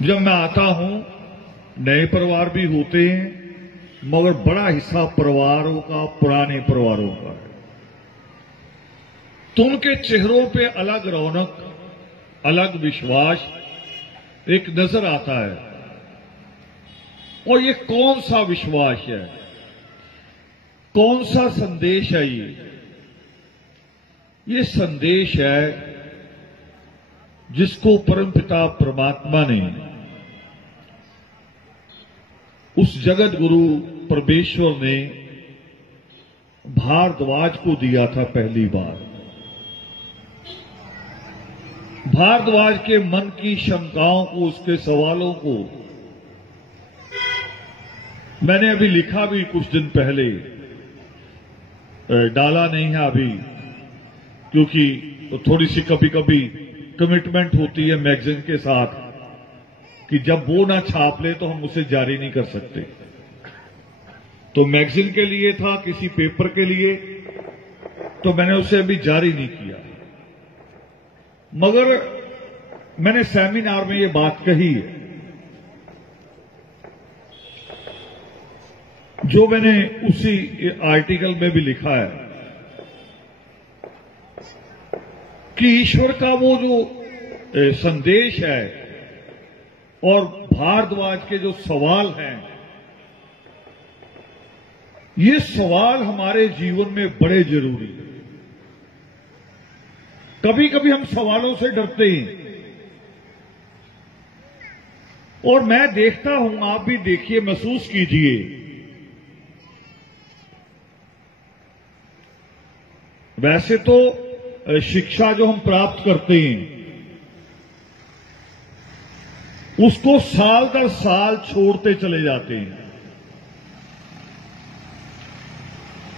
जब मैं आता हूं नए परिवार भी होते हैं, मगर बड़ा हिस्सा परिवारों का पुराने परिवारों का है। तो उनके चेहरों पे अलग रौनक, अलग विश्वास एक नजर आता है। और ये कौन सा विश्वास है, कौन सा संदेश है? ये संदेश है जिसको परमपिता परमात्मा ने उस जगत गुरु परमेश्वर ने भारद्वाज को दिया था पहली बार। भारद्वाज के मन की शंकाओं को, उसके सवालों को मैंने अभी लिखा भी कुछ दिन पहले, डाला नहीं है अभी, क्योंकि थोड़ी सी कभी कभी कमिटमेंट होती है मैगजीन के साथ कि जब वो ना छाप ले तो हम उसे जारी नहीं कर सकते। तो मैगजीन के लिए था, किसी पेपर के लिए, तो मैंने उसे अभी जारी नहीं किया। मगर मैंने सेमिनार में ये बात कही है, जो मैंने उसी आर्टिकल में भी लिखा है कि ईश्वर का वो जो संदेश है और भारद्वाज के जो सवाल हैं, ये सवाल हमारे जीवन में बड़े जरूरी हैं। कभी कभी हम सवालों से डरते हैं, और मैं देखता हूं, आप भी देखिए, महसूस कीजिए, वैसे तो शिक्षा जो हम प्राप्त करते हैं उसको साल दर साल छोड़ते चले जाते हैं।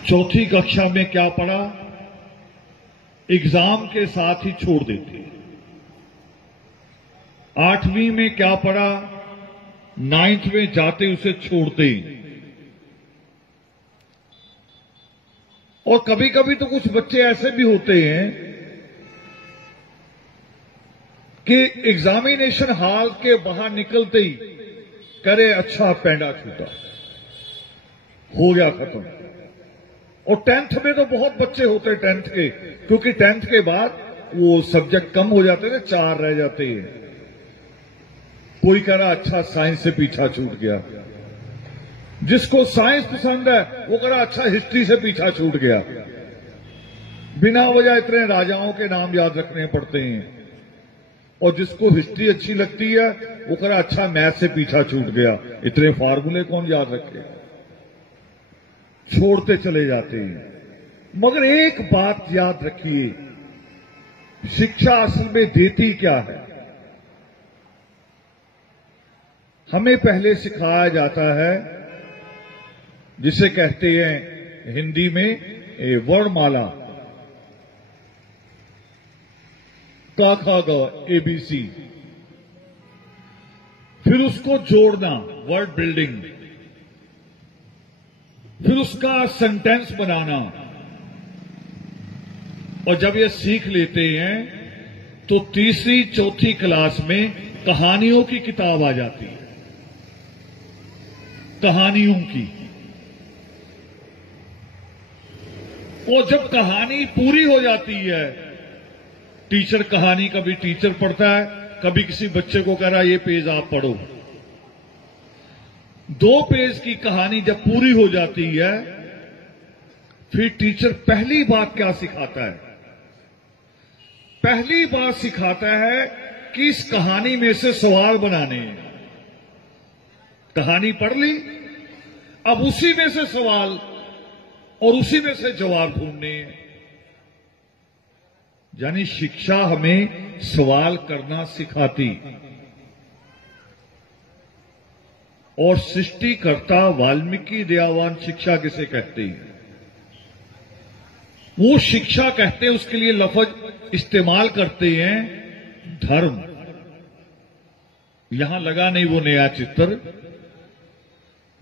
चौथी कक्षा में क्या पढ़ा, एग्जाम के साथ ही छोड़ देते हैं। 8वीं में क्या पढ़ा, 9th में जाते उसे छोड़ते हैं। और कभी कभी तो कुछ बच्चे ऐसे भी होते हैं कि एग्जामिनेशन हॉल के बाहर निकलते ही करे, अच्छा पैंडा छूटा, हो गया खत्म। और 10th में तो बहुत बच्चे होते हैं 10th के, क्योंकि 10th के बाद वो सब्जेक्ट कम हो जाते हैं, 4 रह जाते हैं। कोई कह रहा अच्छा साइंस से पीछा छूट गया, जिसको साइंस पसंद है वो कह रहा अच्छा हिस्ट्री से पीछा छूट गया। बिना वजह इतने राजाओं के नाम याद रखने पड़ते हैं। और जिसको हिस्ट्री अच्छी लगती है वो कह रहा अच्छा मैथ से पीछा छूट गया, इतने फार्मूले कौन याद रखे, छोड़ते चले जाते हैं। मगर एक बात याद रखिए, शिक्षा असल में देती क्या है? हमें पहले सिखाया जाता है, जिसे कहते हैं हिंदी में वर्णमाला, क ख ग ABC, फिर उसको जोड़ना, वर्ड बिल्डिंग, फिर उसका सेंटेंस बनाना। और जब ये सीख लेते हैं तो तीसरी चौथी क्लास में कहानियों की किताब आ जाती है, कहानियों की। और जब कहानी पूरी हो जाती है, टीचर कहानी, कभी टीचर पढ़ता है, कभी किसी बच्चे को कह रहा है ये पेज आप पढ़ो। 2 पेज की कहानी जब पूरी हो जाती है, फिर टीचर पहली बात क्या सिखाता है? पहली बात सिखाता है कि इस कहानी में से सवाल बनाने हैं। कहानी पढ़ ली, अब उसी में से सवाल और उसी में से जवाब ढूंढने हैं। यानी शिक्षा हमें सवाल करना सिखाती। और सृष्टिकर्ता वाल्मीकि दयावान शिक्षा किसे कहते हैं? वो शिक्षा कहते हैं, उसके लिए लफ्ज इस्तेमाल करते हैं धर्म। यहां लगा नहीं वो नया चित्र,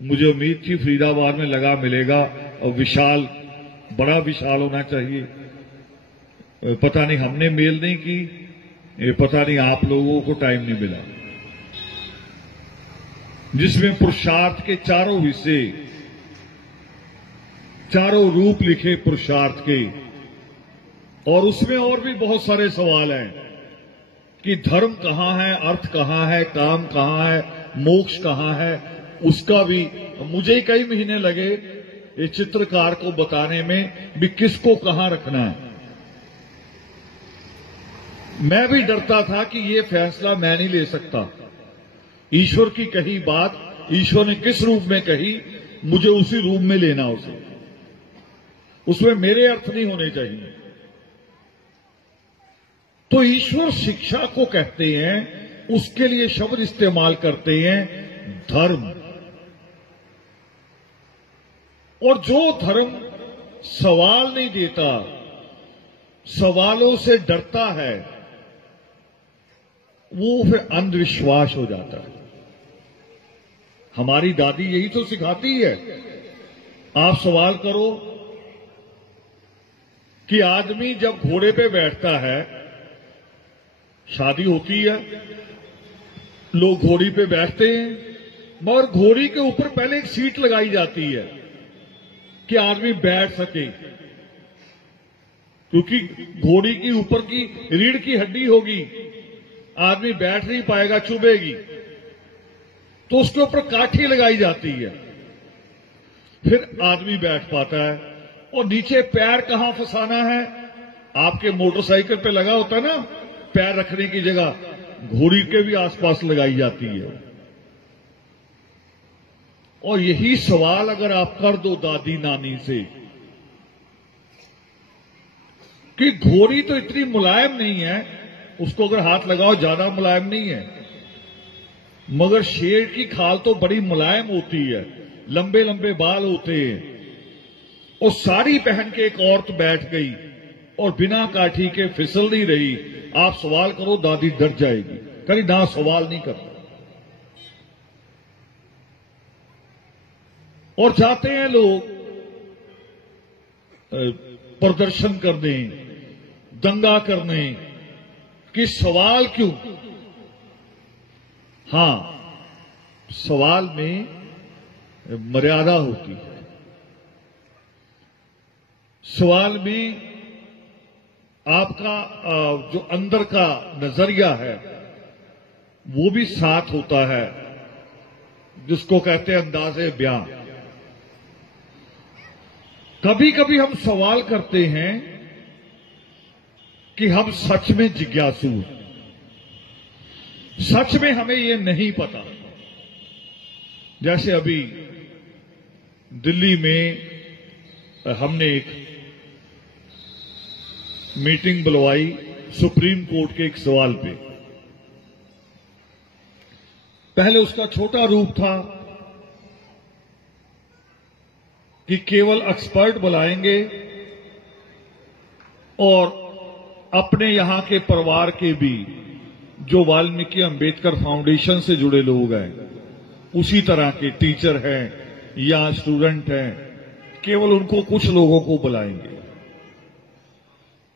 मुझे उम्मीद थी फरीदाबाद में लगा मिलेगा, और विशाल, बड़ा विशाल होना चाहिए। पता नहीं हमने मेल नहीं की, पता नहीं आप लोगों को टाइम नहीं मिला। जिसमें पुरुषार्थ के चारों हिस्से, चारों रूप लिखे पुरुषार्थ के, और उसमें और भी बहुत सारे सवाल हैं कि धर्म कहां है, अर्थ कहां है, काम कहां है, मोक्ष कहां है। उसका भी मुझे कई महीने लगे ये चित्रकार को बताने में भी किसको कहां रखना है। मैं भी डरता था कि ये फैसला मैं नहीं ले सकता। ईश्वर की कही बात ईश्वर ने किस रूप में कही, मुझे उसी रूप में लेना उसे, उसमें मेरे अर्थ नहीं होने चाहिए। तो ईश्वर शिक्षा को कहते हैं, उसके लिए शब्द इस्तेमाल करते हैं धर्म। और जो धर्म सवाल नहीं देता, सवालों से डरता है, वो फिर अंधविश्वास हो जाता है। हमारी दादी यही तो सिखाती है। आप सवाल करो कि आदमी जब घोड़े पे बैठता है, शादी होती है, लोग घोड़ी पे बैठते हैं, मगर घोड़ी के ऊपर पहले एक सीट लगाई जाती है कि आदमी बैठ सके, क्योंकि घोड़ी की ऊपर की रीढ़ की हड्डी होगी, आदमी बैठ नहीं पाएगा, चुभेगी, तो उसके ऊपर काठी लगाई जाती है, फिर आदमी बैठ पाता है। और नीचे पैर कहां फंसाना है? आपके मोटरसाइकिल पे लगा होता है ना पैर रखने की जगह, घोड़ी के भी आसपास लगाई जाती है। और यही सवाल अगर आप कर दो दादी नानी से कि घोड़ी तो इतनी मुलायम नहीं है, उसको अगर हाथ लगाओ ज्यादा मुलायम नहीं है, मगर शेर की खाल तो बड़ी मुलायम होती है, लंबे लंबे बाल होते हैं। और साड़ी पहन के एक औरत बैठ गई और बिना काठी के फिसल नहीं रही, आप सवाल करो दादी डर जाएगी, कहीं ना सवाल नहीं करता। और जाते हैं लोग प्रदर्शन करने, दंगा करने, कि सवाल क्यों? हां, सवाल में मर्यादा होती है, सवाल में आपका जो अंदर का नजरिया है वो भी साथ होता है, जिसको कहते हैं अंदाज़े बयां। कभी कभी हम सवाल करते हैं कि हम सच में जिज्ञासु हैं, सच में हमें ये नहीं पता। जैसे अभी दिल्ली में हमने एक मीटिंग बुलवाई सुप्रीम कोर्ट के एक सवाल पे। पहले उसका छोटा रूप था कि केवल एक्सपर्ट बुलाएंगे और अपने यहां के परिवार के भी जो वाल्मीकि अंबेडकर फाउंडेशन से जुड़े लोग हैं, उसी तरह के टीचर हैं या स्टूडेंट हैं, केवल उनको कुछ लोगों को बुलाएंगे।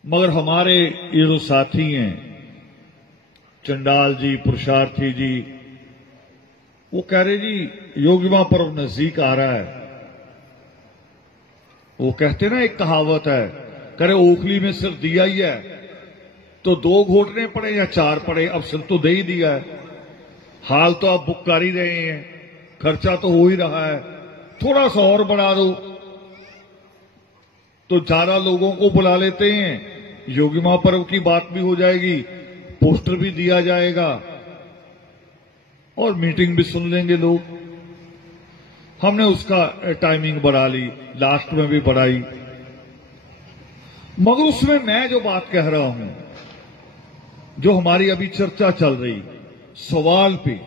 मगर हमारे ये जो साथी हैं, चंडाल जी, पुरुषार्थी जी, वो कह रहे जी योगिमा पर्व नजदीक आ रहा है। वो कहते ना, एक कहावत है, करे ओखली में सिर दिया ही है तो 2 घोटने पड़े या 4 पड़े, अब सिर तो दे ही दिया है, हाल तो आप बुक कर ही रहे हैं, खर्चा तो हो ही रहा है, थोड़ा सा और बढ़ा दो तो ज्यादा लोगों को बुला लेते हैं, योगिमा पर्व की बात भी हो जाएगी, पोस्टर भी दिया जाएगा और मीटिंग भी सुन लेंगे लोग। हमने उसका टाइमिंग बढ़ा ली, लास्ट में भी बढ़ाई, मगर उसमें मैं जो बात कह रहा हूं, जो हमारी अभी चर्चा चल रही सवाल पे,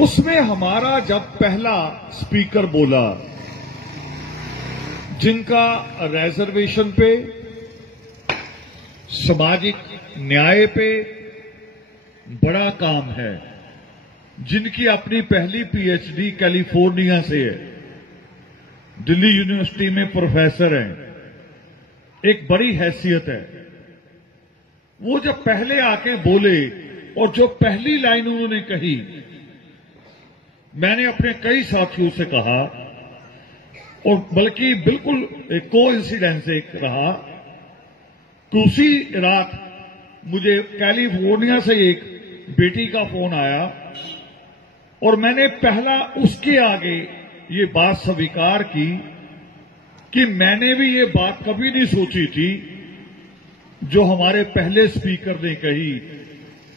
उसमें हमारा जब पहला स्पीकर बोला, जिनका रिजर्वेशन पे, सामाजिक न्याय पे बड़ा काम है, जिनकी अपनी पहली पीएचडी कैलिफोर्निया से है, दिल्ली यूनिवर्सिटी में प्रोफेसर हैं, एक बड़ी हैसियत है, वो जब पहले आके बोले और जो पहली लाइन उन्होंने कही मैंने अपने कई साथियों से कहा, और बल्कि बिल्कुल एक कोइंसिडेंस एक रहा कि उसी रात मुझे कैलिफोर्निया से एक बेटी का फोन आया और मैंने पहला उसके आगे ये बात स्वीकार की कि मैंने भी ये बात कभी नहीं सोची थी जो हमारे पहले स्पीकर ने कही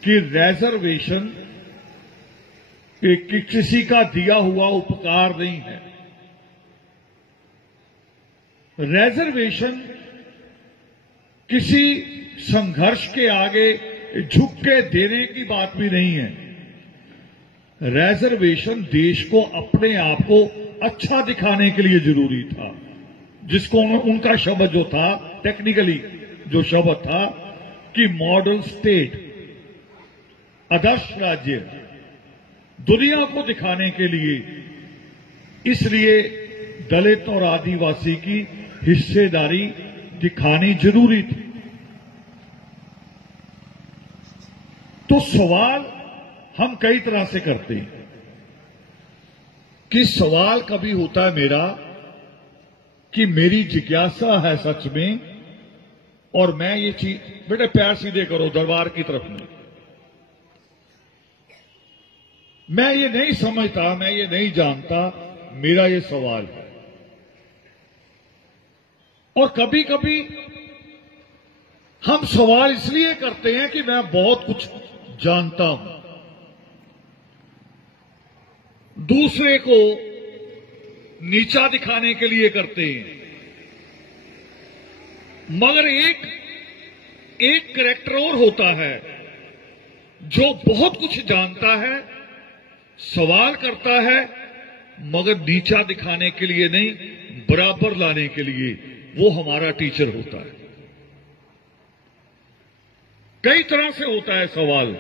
कि रिजर्वेशन कि किसी का दिया हुआ उपकार नहीं है। रिजर्वेशन किसी संघर्ष के आगे झुक के देने की बात भी नहीं है। रिजर्वेशन देश को अपने आप को अच्छा दिखाने के लिए जरूरी था, जिसको उनका शब्द जो था, टेक्निकली जो शब्द था कि मॉडल स्टेट, आदर्श राज्य, दुनिया को दिखाने के लिए। इसलिए दलित और आदिवासी की हिस्सेदारी दिखानी जरूरी थी। तो सवाल हम कई तरह से करते हैं कि सवाल कभी होता है मेरा कि मेरी जिज्ञासा है सच में, और मैं ये चीज, बेटे पैर सीधे करो दरबार की तरफ में, मैं ये नहीं समझता, मैं ये नहीं जानता, मेरा ये सवाल है। और कभी कभी हम सवाल इसलिए करते हैं कि मैं बहुत कुछ जानता हूं, दूसरे को नीचा दिखाने के लिए करते हैं। मगर एक कैरेक्टर और होता है जो बहुत कुछ जानता है, सवाल करता है, मगर नीचा दिखाने के लिए नहीं, बराबर लाने के लिए। वो हमारा टीचर होता है। कई तरह से होता है सवाल।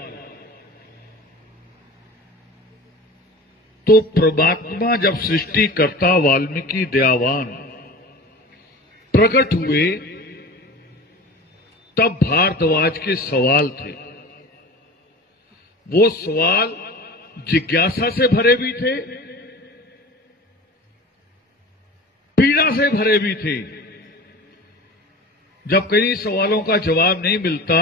तो परमात्मा जब सृष्टिकर्ता वाल्मीकि दयावान प्रकट हुए, तब भारद्वाज के सवाल थे। वो सवाल जिज्ञासा से भरे भी थे, पीड़ा से भरे भी थे। जब कई सवालों का जवाब नहीं मिलता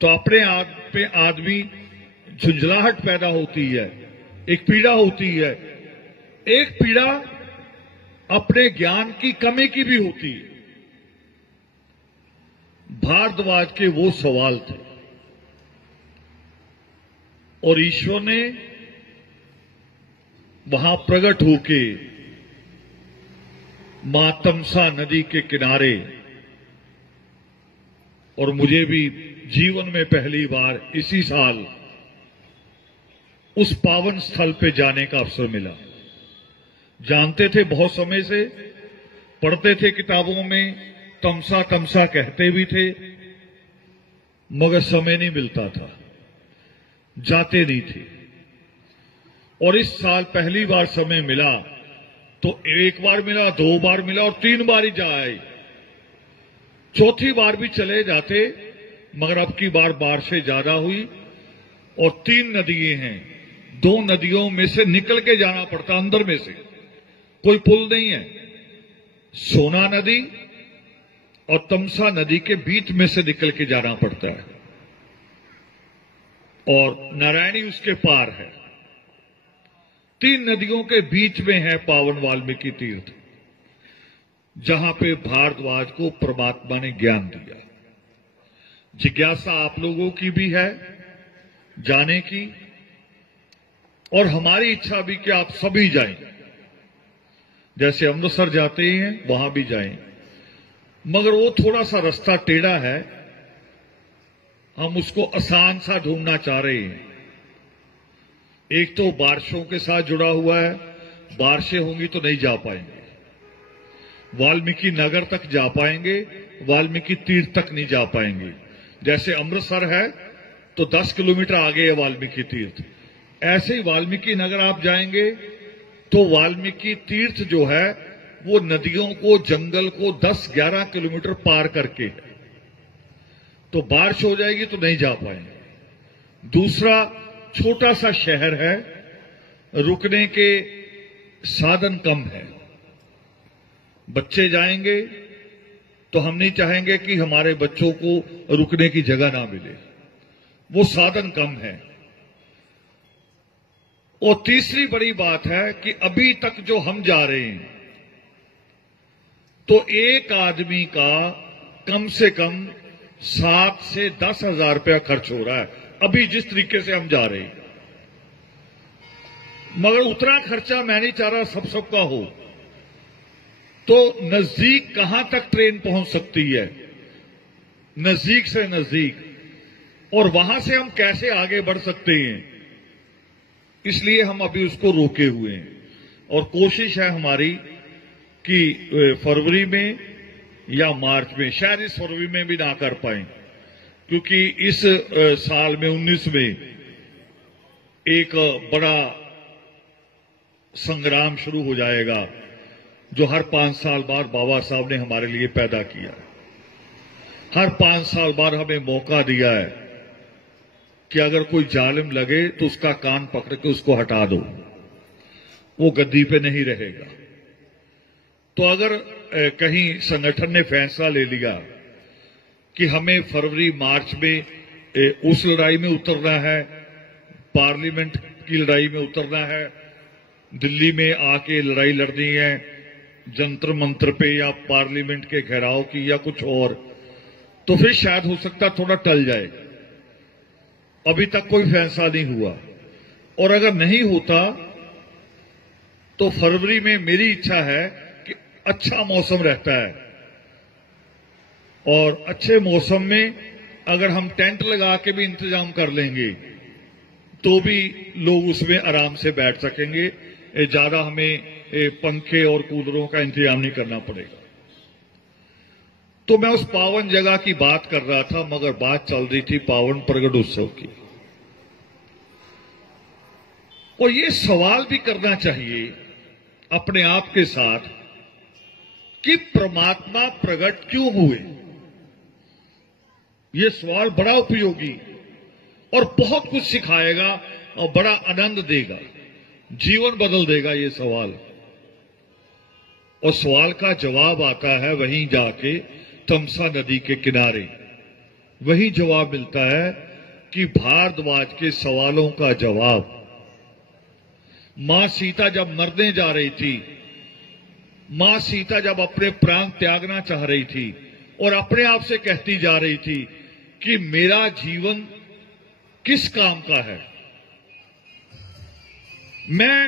तो अपने आप पे आदमी झुंझलाहट पैदा होती है, एक पीड़ा होती है। एक पीड़ा अपने ज्ञान की कमी की भी होती है। भारद्वाज के वो सवाल थे और ईश्वर ने वहां प्रकट होके मां तमसा नदी के किनारे, और मुझे भी जीवन में पहली बार इसी साल उस पावन स्थल पे जाने का अवसर मिला। जानते थे बहुत समय से, पढ़ते थे किताबों में, तमसा तमसा कहते भी थे, मगर समय नहीं मिलता था, जाते नहीं थे। और इस साल पहली बार समय मिला तो एक बार मिला, दो बार मिला और तीन बार ही जा आए। चौथी बार भी चले जाते, मगर अब की बार बारिशें ज्यादा हुई और 3 नदियां हैं, 2 नदियों में से निकल के जाना पड़ता, अंदर में से कोई पुल नहीं है। सोना नदी और तमसा नदी के बीच में से निकल के जाना पड़ता है, और नारायणी उसके पार है। 3 नदियों के बीच में है पावन वाल्मीकि तीर्थ, जहां पे भारद्वाज को परमात्मा ने ज्ञान दिया। जिज्ञासा आप लोगों की भी है जाने की, और हमारी इच्छा भी कि आप सभी जाएं। जैसे अमृतसर जाते हैं वहां भी जाएं, मगर वो थोड़ा सा रास्ता टेढ़ा है, हम उसको आसान सा ढूंढना चाह रहे हैं। एक तो बारिशों के साथ जुड़ा हुआ है, बारिशें होंगी तो नहीं जा पाएंगे, वाल्मीकि नगर तक जा पाएंगे, वाल्मीकि तीर्थ तक नहीं जा पाएंगे। जैसे अमृतसर है तो 10 किलोमीटर आगे है वाल्मीकि तीर्थ, ऐसे ही वाल्मीकि नगर आप जाएंगे तो वाल्मीकि तीर्थ जो है वो नदियों को, जंगल को 10-11 किलोमीटर पार करके है, तो बारिश हो जाएगी तो नहीं जा पाएंगे। दूसरा, छोटा सा शहर है, रुकने के साधन कम है। बच्चे जाएंगे तो हम नहीं चाहेंगे कि हमारे बच्चों को रुकने की जगह ना मिले, वो साधन कम है। और तीसरी बड़ी बात है कि अभी तक जो हम जा रहे हैं तो एक आदमी का कम से कम 7 से 10 हजार रुपया खर्च हो रहा है अभी जिस तरीके से हम जा रहे हैं। मगर उतना खर्चा मैं नहीं चाह रहा सबका हो। तो नजदीक कहां तक ट्रेन पहुंच सकती है, नजदीक से नजदीक, और वहां से हम कैसे आगे बढ़ सकते हैं, इसलिए हम अभी उसको रोके हुए हैं। और कोशिश है हमारी कि फरवरी में या मार्च में, शायद इस फरवरी में भी ना कर पाए, क्योंकि इस साल में 19 में एक बड़ा संग्राम शुरू हो जाएगा जो हर 5 साल बाद बाबा साहब ने हमारे लिए पैदा किया। हर 5 साल बाद हमें मौका दिया है कि अगर कोई जालिम लगे तो उसका कान पकड़ के उसको हटा दो, वो गद्दी पे नहीं रहेगा। तो अगर कहीं संगठन ने फैसला ले लिया कि हमें फरवरी मार्च में उस लड़ाई में उतरना है, पार्लियामेंट की लड़ाई में उतरना है, दिल्ली में आके लड़ाई लड़नी है जंतर मंत्र पे या पार्लियामेंट के घेराव की या कुछ और, तो फिर शायद हो सकता थोड़ा टल जाए। अभी तक कोई फैसला नहीं हुआ, और अगर नहीं होता तो फरवरी में मेरी इच्छा है कि अच्छा मौसम रहता है, और अच्छे मौसम में अगर हम टेंट लगा के भी इंतजाम कर लेंगे तो भी लोग उसमें आराम से बैठ सकेंगे, ज्यादा हमें पंखे और कूलरों का इंतजाम नहीं करना पड़ेगा। तो मैं उस पावन जगह की बात कर रहा था, मगर बात चल रही थी पावन प्रगट उत्सव की। और ये सवाल भी करना चाहिए अपने आप के साथ कि परमात्मा प्रकट क्यों हुए। ये सवाल बड़ा उपयोगी और बहुत कुछ सिखाएगा और बड़ा आनंद देगा, जीवन बदल देगा ये सवाल। और सवाल का जवाब आता है वहीं जाके तमसा नदी के किनारे। वही जवाब मिलता है कि भारद्वाज के सवालों का जवाब। मां सीता जब मरने जा रही थी, मां सीता जब अपने प्राण त्यागना चाह रही थी और अपने आप से कहती जा रही थी कि मेरा जीवन किस काम का है, मैं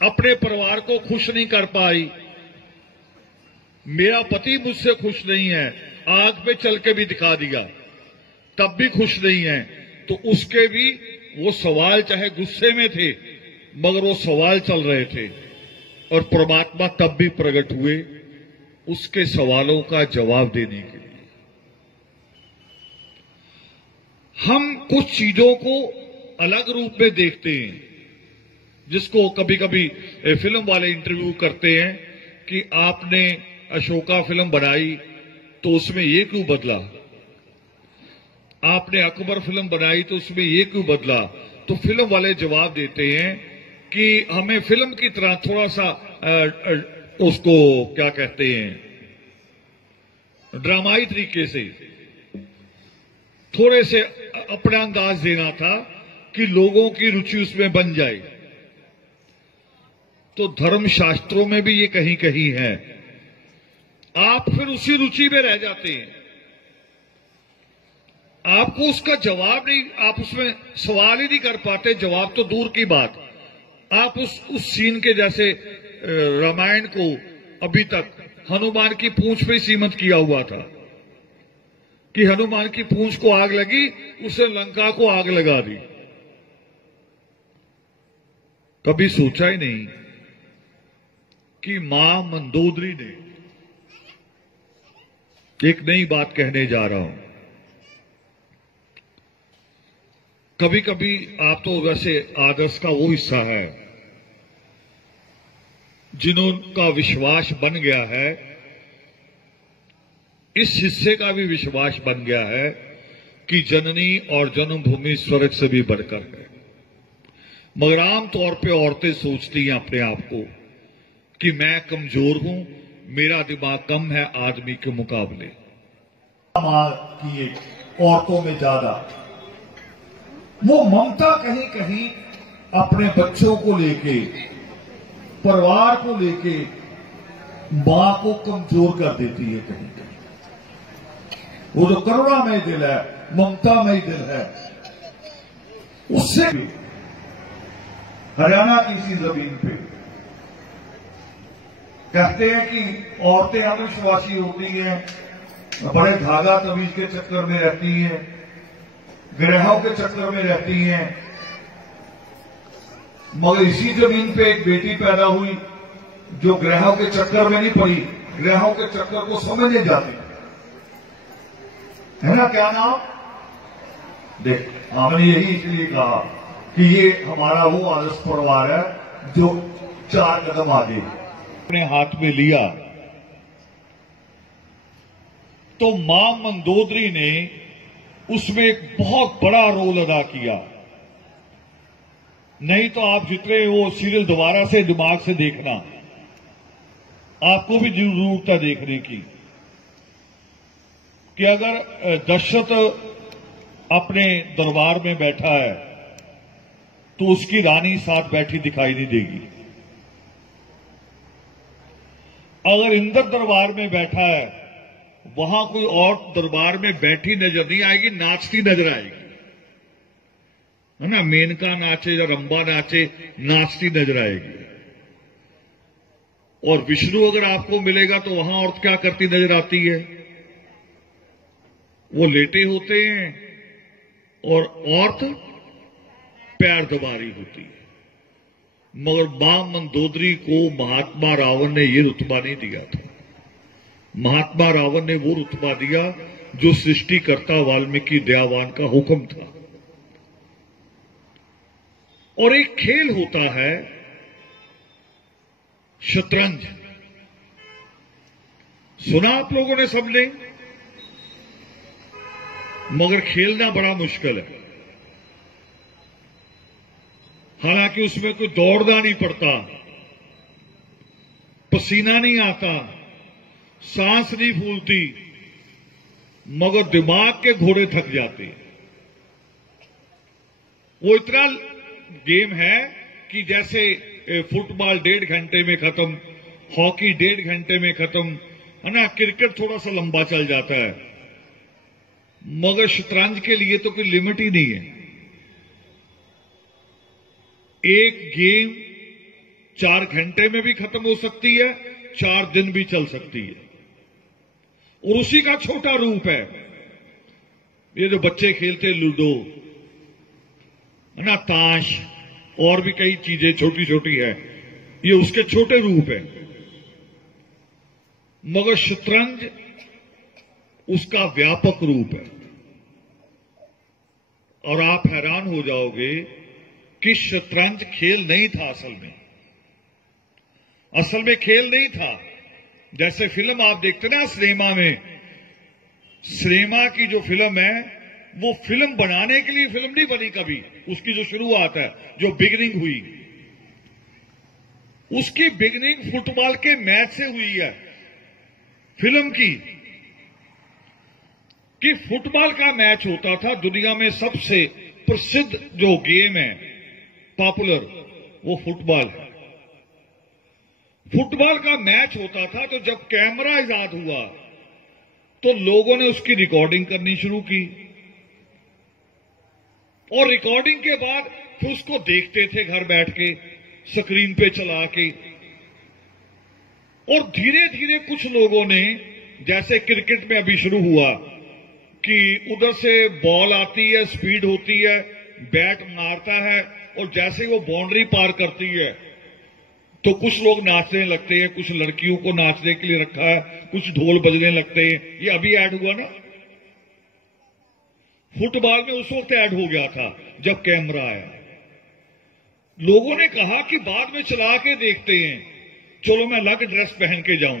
अपने परिवार को खुश नहीं कर पाई, मेरा पति मुझसे खुश नहीं है, आग पे चल के भी दिखा दिया तब भी खुश नहीं है, तो उसके भी वो सवाल चाहे गुस्से में थे मगर वो सवाल चल रहे थे, और परमात्मा तब भी प्रकट हुए उसके सवालों का जवाब देने के लिए। हम कुछ चीजों को अलग रूप में देखते हैं, जिसको कभी कभी फिल्म वाले इंटरव्यू करते हैं कि आपने अशोका फिल्म बनाई तो उसमें ये क्यों बदला, आपने अकबर फिल्म बनाई तो उसमें ये क्यों बदला। तो फिल्म वाले जवाब देते हैं कि हमें फिल्म की तरह थोड़ा सा उसको क्या कहते हैं, ड्रामाई तरीके से थोड़े से अपना अंदाज देना था कि लोगों की रुचि उसमें बन जाए। तो धर्मशास्त्रों में भी ये कहीं कहीं है, आप फिर उसी रुचि में रह जाते हैं, आपको उसका जवाब नहीं, आप उसमें सवाल ही नहीं कर पाते, जवाब तो दूर की बात। आप उस सीन के जैसे रामायण को अभी तक हनुमान की पूंछ पे सीमित किया हुआ था कि हनुमान की पूंछ को आग लगी, उसने लंका को आग लगा दी। कभी सोचा ही नहीं कि मां मंदोदरी ने, एक नई बात कहने जा रहा हूं, कभी कभी आप तो वैसे आदर्श का वो हिस्सा है जिनका विश्वास बन गया है, इस हिस्से का भी विश्वास बन गया है कि जननी और जन्मभूमि स्वर्ग से भी बढ़कर है। मगर आमतौर पे औरतें सोचती हैं अपने आप को कि मैं कमजोर हूं, मेरा दिमाग कम है आदमी के मुकाबले। किए औरतों में ज्यादा वो ममता कहीं कहीं अपने बच्चों को लेके, परिवार को लेके मां को कमजोर कर देती है। कहीं कहीं वो जो करुणामय दिल है, ममतामय दिल है, उससे भी हरियाणा की इसी जमीन पे कहते हैं कि औरतें अविश्वासी होती हैं, बड़े धागा तवीज के चक्कर में रहती हैं, ग्रहों के चक्कर में रहती हैं। मगर इसी जमीन पे एक बेटी पैदा हुई जो ग्रहों के चक्कर में नहीं पड़ी, ग्रहों के चक्कर को समझने जाती है ना। क्या नाम? देख, हमने यही इसलिए कहा कि ये हमारा वो आदर्श परिवार है जो 4 कदम आगे अपने हाथ में लिया। तो मां मंदोदरी ने उसमें एक बहुत बड़ा रोल अदा किया। नहीं तो आप जितने वो सीरियल दोबारा से दिमाग से देखना, आपको भी जरूरत है देखने की कि अगर दशरथ अपने दरबार में बैठा है तो उसकी रानी साथ बैठी दिखाई नहीं देगी। अगर इंद्र दरबार में बैठा है, वहां कोई और दरबार में बैठी नजर नहीं आएगी, नाचती नजर आएगी, है ना। मेनका नाचे या रंबा नाचे, नाचती नजर आएगी। और विष्णु अगर आपको मिलेगा तो वहां औरत क्या करती नजर आती है? वो लेटे होते हैं और औरत पैर दबा रही होती है। मगर मां मंदोदरी को महात्मा रावण ने यह रुतबा नहीं दिया था। महात्मा रावण ने वो रुतबा दिया जो सृष्टिकर्ता वाल्मीकि दयावान का हुक्म था। और एक खेल होता है शतरंज, सुना आप लोगों ने सबने, मगर खेलना बड़ा मुश्किल है। हालांकि उसमें कोई दौड़ना नहीं पड़ता, पसीना नहीं आता, सांस नहीं फूलती, मगर दिमाग के घोड़े थक जाते हैं। वो इतना गेम है कि जैसे फुटबॉल 1.5 घंटे में खत्म, हॉकी 1.5 घंटे में खत्म, है ना। क्रिकेट थोड़ा सा लंबा चल जाता है, मगर शतरंज के लिए तो कोई लिमिट ही नहीं है। एक गेम 4 घंटे में भी खत्म हो सकती है, 4 दिन भी चल सकती है। और उसी का छोटा रूप है ये जो बच्चे खेलते लूडो, है ना, ताश और भी कई चीजें छोटी छोटी है, ये उसके छोटे रूप है। मगर शतरंज उसका व्यापक रूप है। और आप हैरान हो जाओगे कि शतरंज खेल नहीं था असल में खेल नहीं था। जैसे फिल्म आप देखते ना सिनेमा में, सिनेमा की जो फिल्म है वो फिल्म बनाने के लिए फिल्म नहीं बनी कभी। उसकी जो शुरुआत है, जो बिगिनिंग हुई, उसकी बिगिनिंग फुटबॉल के मैच से हुई है फिल्म की। कि फुटबॉल का मैच होता था, दुनिया में सबसे प्रसिद्ध जो गेम है पॉपुलर, वो फुटबॉल है। फुटबॉल का मैच होता था तो जब कैमरा इजाद हुआ तो लोगों ने उसकी रिकॉर्डिंग करनी शुरू की, और रिकॉर्डिंग के बाद फिर उसको देखते थे घर बैठ के, स्क्रीन पे चला के। और धीरे धीरे कुछ लोगों ने, जैसे क्रिकेट में अभी शुरू हुआ कि उधर से बॉल आती है, स्पीड होती है, बैट मारता है, और जैसे वो बाउंड्री पार करती है तो कुछ लोग नाचने लगते हैं, कुछ लड़कियों को नाचने के लिए रखा है, कुछ ढोल बजने लगते हैं। ये अभी ऐड हुआ ना, फुटबॉल में उस वक्त ऐड हो गया था जब कैमरा आया। लोगों ने कहा कि बाद में चला के देखते हैं, चलो मैं अलग ड्रेस पहन के जाऊं,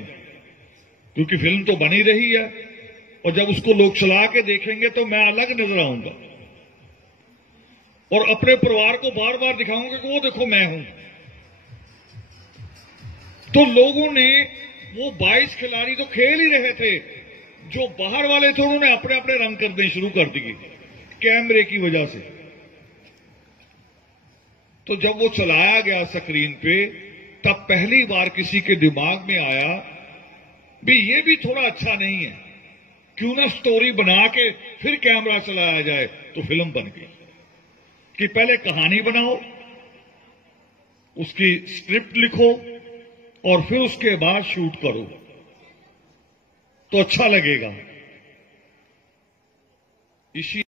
क्योंकि फिल्म तो बनी रही है, और जब उसको लोग चला के देखेंगे तो मैं अलग नजर आऊंगा। और अपने परिवार को बार बार दिखाऊंगा कि वो देखो मैं हूं। तो लोगों ने वो 22 खिलाड़ी तो खेल ही रहे थे, जो बाहर वाले थे उन्होंने अपने अपने रंग करने शुरू कर दिए कैमरे की वजह से। तो जब वो चलाया गया स्क्रीन पे, तब पहली बार किसी के दिमाग में आया भी ये भी थोड़ा अच्छा नहीं है, क्यों ना स्टोरी बना के फिर कैमरा चलाया जाए। तो फिल्म बन गई कि पहले कहानी बनाओ, उसकी स्क्रिप्ट लिखो और फिर उसके बाद शूट करो तो अच्छा लगेगा। इसी